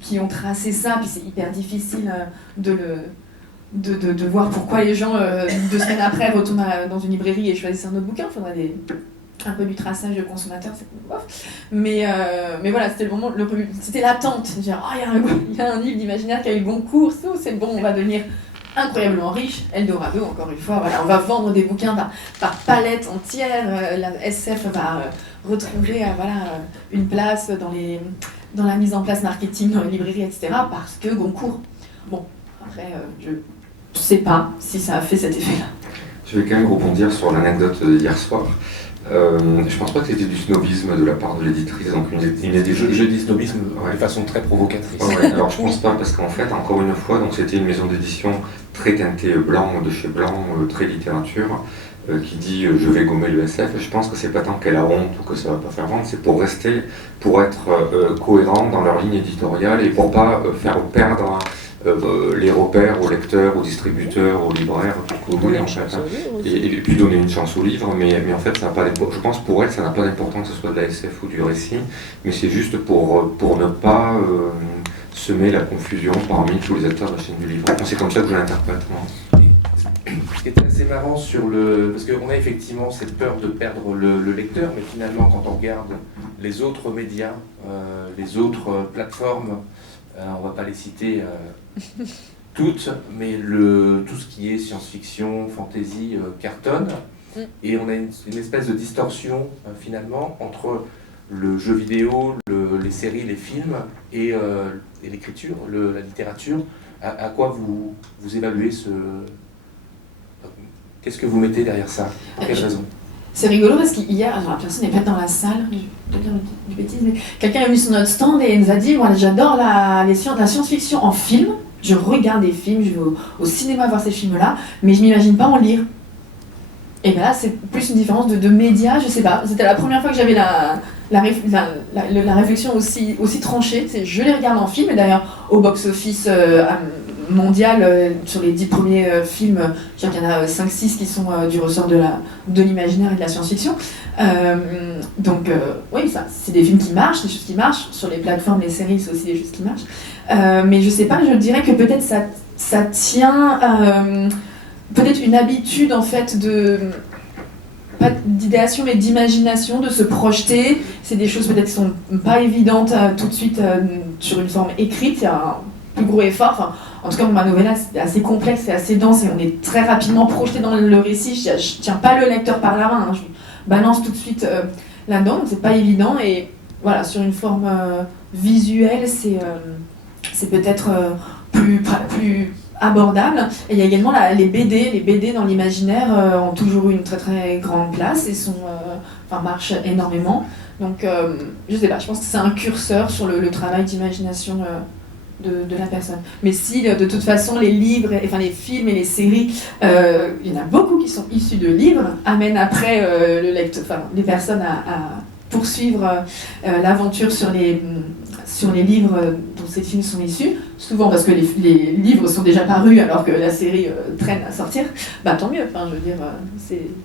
qui ont tracé ça, puis c'est hyper difficile de voir pourquoi les gens, 2 semaines après, retournent dans une librairie et choisissent un autre bouquin. Il faudrait un peu du traçage de consommateur, c'est bof. Mais voilà, c'était le moment, c'était l'attente. Dire, il y a un livre d'imaginaire qui a eu le Goncourt, c'est bon, on va devenir incroyablement riche. Eldorado, encore une fois, voilà, on va vendre des bouquins par palette entière. La SF va retrouver une place dans la mise en place marketing dans les librairies, etc. Parce que Goncourt. Bon, après, je ne sais pas si ça a fait cet effet-là. Je vais quand même rebondir sur l'anecdote d'hier soir. Je pense pas que c'était du snobisme de la part de l'éditrice, donc je dis snobisme de façon très provocatrice. Ouais, alors je pense pas, parce qu'en fait, encore une fois, donc c'était une maison d'édition très teintée blanc, de chez Blanc, très littérature, qui dit je vais gommer le SF. Je pense que c'est pas tant qu'elle a honte ou que ça va pas faire vendre, c'est pour être cohérent dans leur ligne éditoriale et pour pas faire perdre les repères aux lecteurs, aux distributeurs, aux libraires, tout ce que vous voulez en fait, et puis donner une chance au livre, mais en fait ça n'a pas d'importance. Je pense pour elle ça n'a pas d'importance que ce soit de la SF ou du récit, mais c'est juste pour ne pas semer la confusion parmi tous les acteurs de la chaîne du livre. C'est comme ça que je l'interprète. Ce qui était assez marrant parce qu'on a effectivement cette peur de perdre le lecteur, mais finalement quand on regarde les autres médias, les autres plateformes, on ne va pas les citer toutes, mais tout ce qui est science-fiction, fantasy, cartonne. Et on a une espèce de distorsion finalement entre le jeu vidéo, les séries, les films et l'écriture, la littérature. À quoi vous évaluez ce... Qu'est-ce que vous mettez derrière ça? Pour quelle raison? C'est rigolo parce qu'hier, alors la personne n'est pas dans la salle, je vais dire du bêtise, mais quelqu'un est venu sur notre stand et nous a dit voilà, j'adore la science-fiction en film, je regarde des films, je vais au cinéma voir ces films-là, mais je m'imagine pas en lire. Et bien là, c'est plus une différence de médias, je sais pas. C'était la première fois que j'avais la réflexion aussi tranchée. C'est je les regarde en film, et d'ailleurs au box-office mondial, sur les 10 premiers films, je dirais qu'il y en a 5-6 qui sont du ressort de l'imaginaire et de la science-fiction. Oui, ça, c'est des films qui marchent, des choses qui marchent. Sur les plateformes, les séries, c'est aussi des choses qui marchent. Mais je sais pas, je dirais que peut-être ça tient... peut-être une habitude en fait pas d'idéation mais d'imagination, de se projeter. C'est des choses peut-être qui sont pas évidentes tout de suite sur une forme écrite. Il y a un plus gros effort. Enfin, en tout cas, ma novella c'est assez complexe, c'est assez dense et on est très rapidement projeté dans le récit. Je tiens pas le lecteur par la main, hein, je balance tout de suite là-dedans. Donc c'est pas évident et voilà, sur une forme visuelle, c'est peut-être plus abordable. Et il y a également les BD. Les BD dans l'imaginaire ont toujours eu une très très grande place et marchent énormément. Donc je sais pas, je pense que c'est un curseur sur le travail d'imagination de la personne. Mais si de toute façon les livres, les films et les séries, il y en a beaucoup qui sont issus de livres, amènent après les personnes à poursuivre l'aventure sur les livres dont ces films sont issus, souvent parce que les livres sont déjà parus alors que la série traîne à sortir, tant mieux, je veux dire,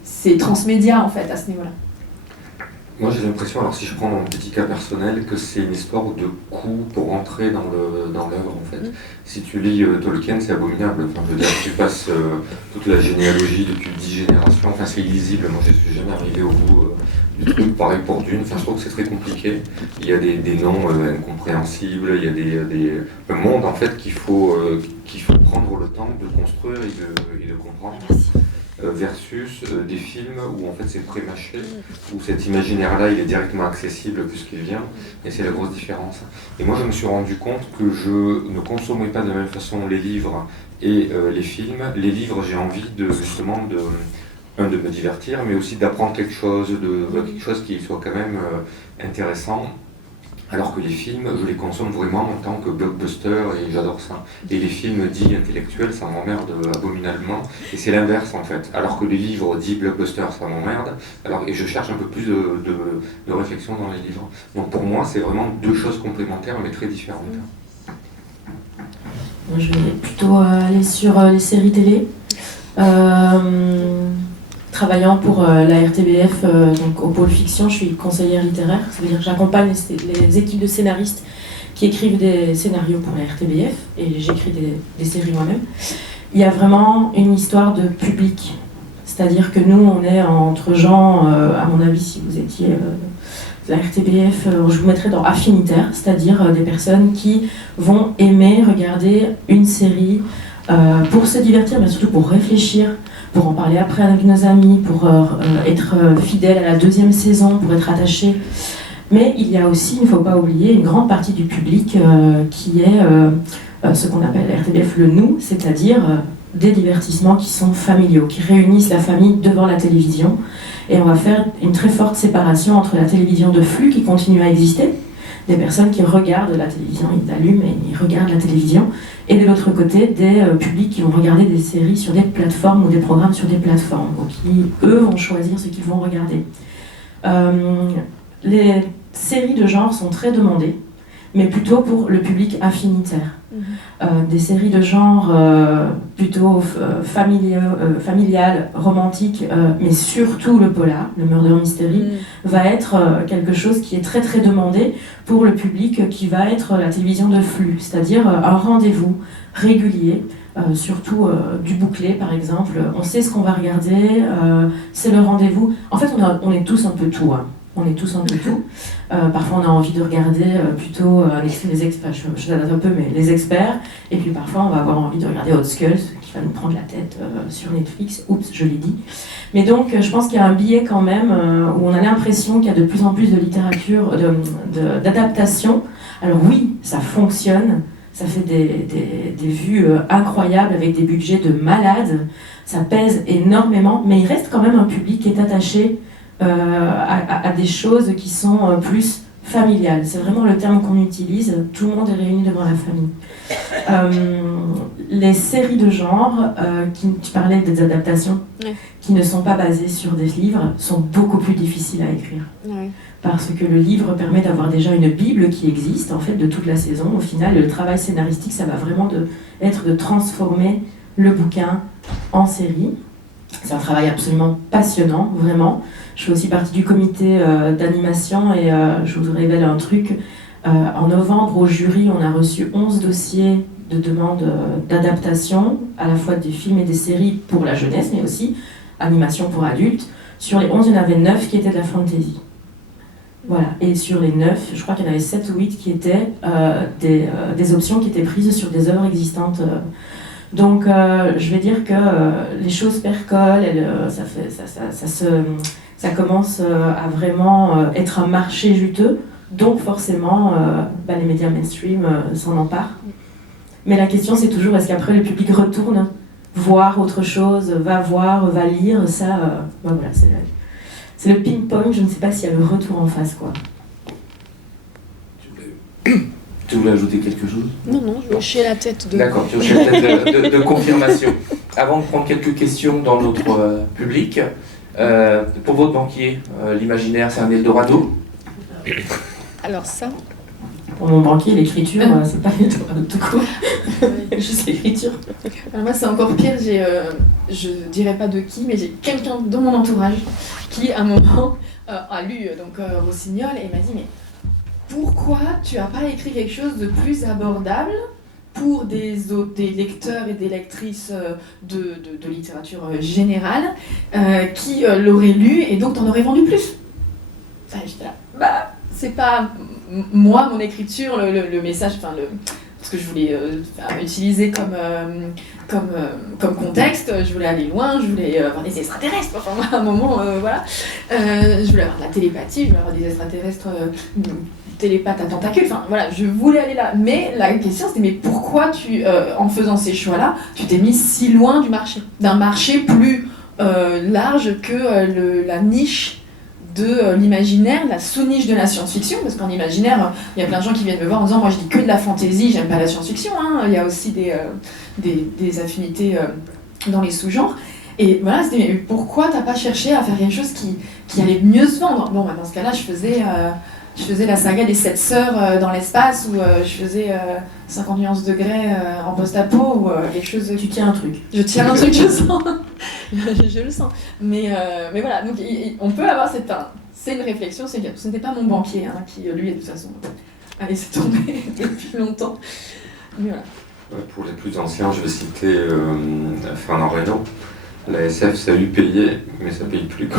c'est transmédia en fait à ce niveau-là. Moi j'ai l'impression, alors si je prends mon petit cas personnel, que c'est une histoire de coût pour entrer dans l'œuvre en fait. Si tu lis Tolkien, c'est abominable, je veux dire, tu passes toute la généalogie depuis 10 générations, c'est illisible, moi je ne suis jamais arrivé au bout du truc, pareil pour Dune, je trouve que c'est très compliqué, il y a des noms incompréhensibles, il y a un monde en fait qu'il faut prendre le temps de construire et de comprendre. Versus des films où en fait c'est pré-mâché, où cet imaginaire-là il est directement accessible puisqu'il vient, et c'est la grosse différence. Et moi je me suis rendu compte que je ne consommais pas de la même façon les livres et les films. Les livres, j'ai envie de me divertir, mais aussi d'apprendre quelque chose qui soit quand même intéressant. Alors que les films, je les consomme vraiment en tant que blockbuster et j'adore ça. Et les films dits intellectuels, ça m'emmerde abominablement. Et c'est l'inverse en fait. Alors que les livres dits blockbuster, ça m'emmerde. Et je cherche un peu plus de réflexion dans les livres. Donc pour moi, c'est vraiment deux choses complémentaires mais très différentes. Moi, je vais plutôt aller sur les séries télé. Travaillant pour la RTBF, donc au pôle fiction, je suis conseillère littéraire. Ça veut dire que j'accompagne les équipes de scénaristes qui écrivent des scénarios pour la RTBF et j'écris des séries moi-même. Il y a vraiment une histoire de public. C'est-à-dire que nous, on est entre gens, à mon avis, si vous étiez la RTBF, je vous mettrais dans affinitaire, c'est-à-dire des personnes qui vont aimer regarder une série pour se divertir, mais surtout pour réfléchir, pour en parler après avec nos amis, pour être fidèle à la 2e saison, pour être attaché. Mais il y a aussi, il ne faut pas oublier, une grande partie du public qui est ce qu'on appelle la RTBF le nous, c'est-à-dire des divertissements qui sont familiaux, qui réunissent la famille devant la télévision. Et on va faire une très forte séparation entre la télévision de flux qui continue à exister, des personnes qui regardent la télévision, ils allument et ils regardent la télévision, et de l'autre côté, des publics qui vont regarder des séries sur des plateformes ou des programmes sur des plateformes, donc qui, eux, vont choisir ce qu'ils vont regarder. Les séries de genre sont très demandées, mais plutôt pour le public affinitaire. Des séries de genre plutôt familiales, romantiques, mais surtout le polar, le murder mystery, va être quelque chose qui est très très demandé pour le public qui va être la télévision de flux, c'est-à-dire un rendez-vous régulier, surtout du bouclé par exemple. On sait ce qu'on va regarder, c'est le rendez-vous. En fait, on est tous un peu tout. Hein. On est tous un peu tout. Parfois, on a envie de regarder plutôt les experts, je date un peu, mais les experts. Et puis parfois, on va avoir envie de regarder Hot Skulls, qui va nous prendre la tête sur Netflix. Oups, je l'ai dit. Mais donc, je pense qu'il y a un biais quand même où on a l'impression qu'il y a de plus en plus de littérature, d'adaptation. Alors oui, ça fonctionne. Ça fait des vues incroyables avec des budgets de malades. Ça pèse énormément, mais il reste quand même un public qui est attaché à des choses qui sont plus familiales. C'est vraiment le terme qu'on utilise. Tout le monde est réuni devant la famille. Les séries de genre, tu parlais des adaptations, qui ne sont pas basées sur des livres, sont beaucoup plus difficiles à écrire. Ouais. Parce que le livre permet d'avoir déjà une bible qui existe, en fait, de toute la saison. Au final, le travail scénaristique, ça va vraiment être de transformer le bouquin en série. C'est un travail absolument passionnant, vraiment. Je fais aussi partie du comité d'animation et je vous révèle un truc. En novembre, au jury, on a reçu 11 dossiers de demandes d'adaptation, à la fois des films et des séries pour la jeunesse, mais aussi animation pour adultes. Sur les 11, il y en avait 9 qui étaient de la fantasy. Voilà. Et sur les 9, je crois qu'il y en avait 7 ou 8 qui étaient des options qui étaient prises sur des œuvres existantes. Donc, je vais dire que les choses percolent, ça commence à vraiment être un marché juteux, donc forcément, les médias mainstream s'en emparent. Mais la question, c'est toujours, est-ce qu'après le public retourne voir autre chose, va voir, va lire, ça, voilà, c'est le ping-pong, je ne sais pas s'il y a le retour en face, quoi. Tu voulais ajouter quelque chose? Non, je hochais la tête de... D'accord, tu hochais la tête de confirmation. Avant de prendre quelques questions dans notre public, pour votre banquier, l'imaginaire, c'est un Eldorado? Alors ça... Pour mon banquier, l'écriture, c'est pas l'Eldorado tout court. Juste l'écriture. Alors moi, c'est encore pire, je dirais pas de qui, mais j'ai quelqu'un dans mon entourage qui, à un moment, a lu Rossignol et m'a dit « Mais pourquoi tu n'as pas écrit quelque chose de plus abordable pour des lecteurs et des lectrices de littérature générale qui l'auraient lu et donc t'en aurais vendu plus ?» J'étais là, c'est pas moi, mon écriture, le message, ce que je voulais utiliser comme contexte. Je voulais aller loin, je voulais avoir des extraterrestres, à un moment, voilà. Je voulais avoir de la télépathie, je voulais avoir des extraterrestres télépathes à tentacules, voilà, je voulais aller là. Mais la question c'était, mais pourquoi en faisant ces choix-là, tu t'es mis si loin d'un marché plus large que la niche de l'imaginaire, la sous-niche de la science-fiction, parce qu'en imaginaire, il y a plein de gens qui viennent me voir en disant « Moi, je dis que de la fantaisie, j'aime pas la science-fiction. » Il y a aussi des affinités dans les sous-genres. Et voilà, c'était « Mais pourquoi t'as pas cherché à faire quelque chose qui allait mieux se vendre ?» Bon, dans ce cas-là, je faisais la saga des 7 sœurs dans l'espace, ou je faisais 50 nuances degrés en post-apo, ou quelque chose... Tu tiens un truc. Je tiens un truc, je sens. Je le sens. Mais voilà, donc on peut avoir c'est une réflexion, ce n'était pas mon banquier qui, lui, de toute façon, a laissé tomber depuis longtemps. Mais voilà. Pour les plus anciens, je vais citer Fernand Reynaud. La SF, ça lui payait, mais ça paye plus.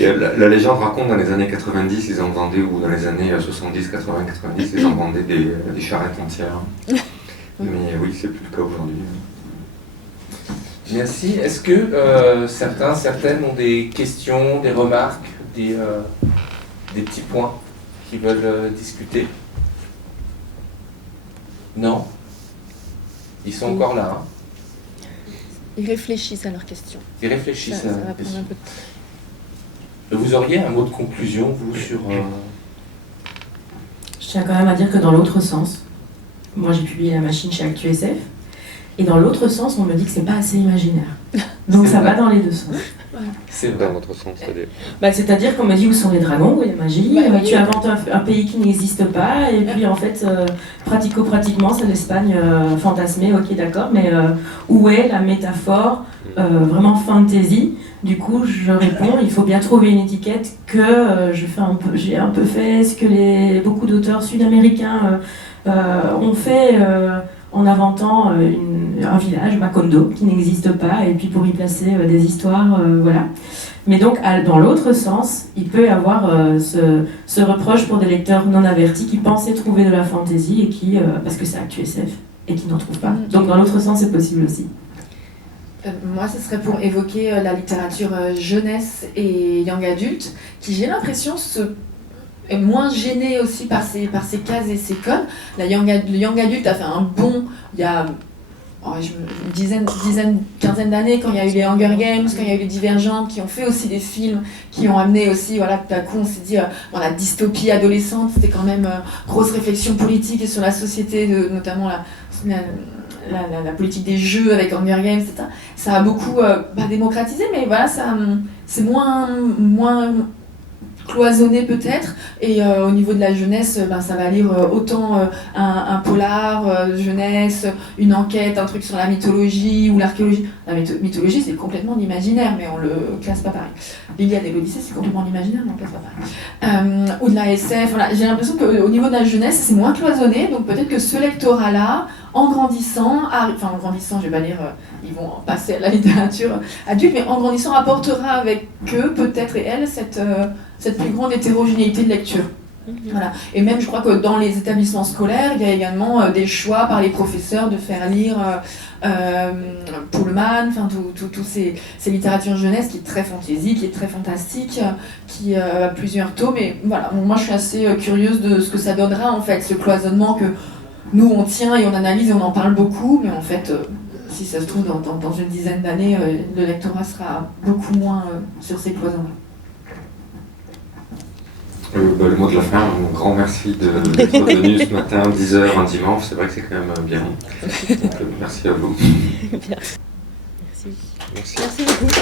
La légende raconte dans les années 90, ils en vendaient, ou dans les années 70, 80, 90, ils en vendaient des charrettes entières. Mais oui, c'est plus le cas aujourd'hui. Merci. Est-ce que certaines ont des questions, des remarques, des petits points qu'ils veulent discuter? Non? Ils sont encore là. Ils réfléchissent à leurs questions. Ils réfléchissent Ça à va leurs prendre questions. un peu de temps. Vous auriez un mot de conclusion, vous, sur... Je tiens quand même à dire que dans l'autre sens, moi j'ai publié La Machine chez ActuSF, et dans l'autre sens, on me dit que c'est pas assez imaginaire. Donc ça va dans les deux sens. C'est vrai. Dans votre sens, c'est-à-dire C'est-à-dire qu'on me dit où sont les dragons, où est la magie, tu inventes un pays qui n'existe pas, et puis en fait, pratico-pratiquement, c'est l'Espagne fantasmée, ok d'accord, mais où est la métaphore vraiment fantasy? Du coup, je réponds, il faut bien trouver une étiquette que j'ai un peu fait ce que beaucoup d'auteurs sud-américains ont fait en inventant un village, Macondo, qui n'existe pas, et puis pour y placer des histoires, voilà. Mais donc, dans l'autre sens, il peut y avoir ce reproche pour des lecteurs non avertis qui pensaient trouver de la fantaisie et qui, parce que c'est ActuSF, et qui n'en trouvent pas. Donc, dans l'autre sens, c'est possible aussi. Moi, ce serait pour évoquer la littérature jeunesse et young adulte, qui, j'ai l'impression, est moins gênée aussi par ces cases et ces codes. Le young adulte a fait un bond il y a une dizaine, quinzaine d'années, quand il y a eu les Hunger Games, quand il y a eu les Divergentes, qui ont fait aussi des films, qui ont amené aussi, voilà, tout à coup on s'est dit, dans la dystopie adolescente, c'était quand même grosse réflexion politique et sur la société, notamment la politique des jeux avec Hunger Games, etc. Ça a beaucoup démocratisé, mais voilà, c'est moins cloisonné peut-être, et au niveau de la jeunesse, ça va lire autant un polar jeunesse, une enquête, un truc sur la mythologie ou l'archéologie. La mythologie, c'est complètement l'imaginaire, mais on le classe pas pareil. L'Iliade et l'Odyssée, c'est complètement l'imaginaire, mais on le classe pas pareil. Ou de la SF, voilà. J'ai l'impression qu'au niveau de la jeunesse, c'est moins cloisonné, donc peut-être que ce lectorat-là, en grandissant, je vais pas dire, ils vont passer à la littérature adulte, mais en grandissant, apportera avec eux, peut-être, et elles, cette plus grande hétérogénéité de lecture. Voilà. Et même, je crois que dans les établissements scolaires, il y a également des choix par les professeurs de faire lire Pullman, enfin, toutes ces littératures jeunesse qui est très fantaisie, qui est très fantastique, qui a plusieurs tomes. Mais voilà, moi, je suis assez curieuse de ce que ça donnera, en fait, ce cloisonnement que nous, on tient et on analyse et on en parle beaucoup, mais en fait, si ça se trouve, dans une dizaine d'années, le lectorat sera beaucoup moins sur ces cloisonnements. Le mot de la fin, un grand merci d'être venu ce matin, 10h, un dimanche, c'est vrai que c'est quand même bien. Donc, merci à vous. Merci. Merci beaucoup.